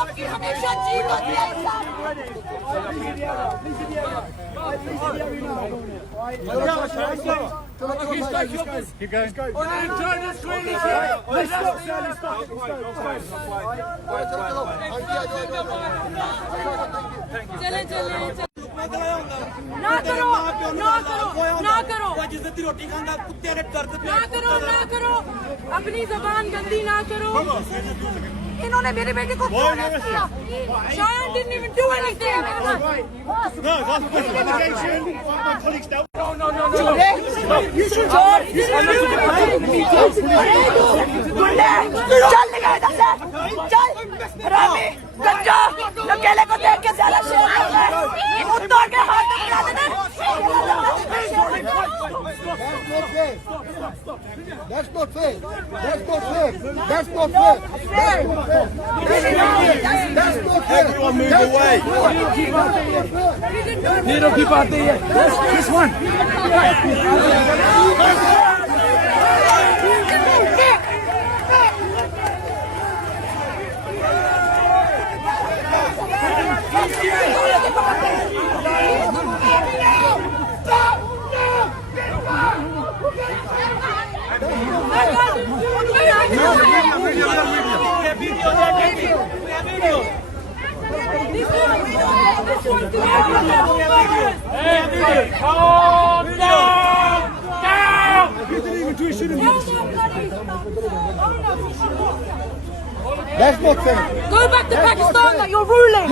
आपकी हमेशा जीत होती है इंसान। Keep going. चले चले ना करो ना करो ना करो जिद्दी रोटी खांदा कुत्ते ने दर्द ना करो ना करो अपनी जबान गंदी ना करो। इन्होंने मेरे बेटे को किया। Shayan didn't even do anything. No, that's investigation. My colleagues dealt. You should चल निकल इधर से चल हरामी गंजा अकेले को देख के सारा शेर कुत्तों के हाथ में पकड़ा देना। That's not fair. That's not fair. That's not fair. That's not fair. That's not fair. Everyone move away. Nero की बात है ये. This one. That's not fair. Go back to Pakistan that you're ruling.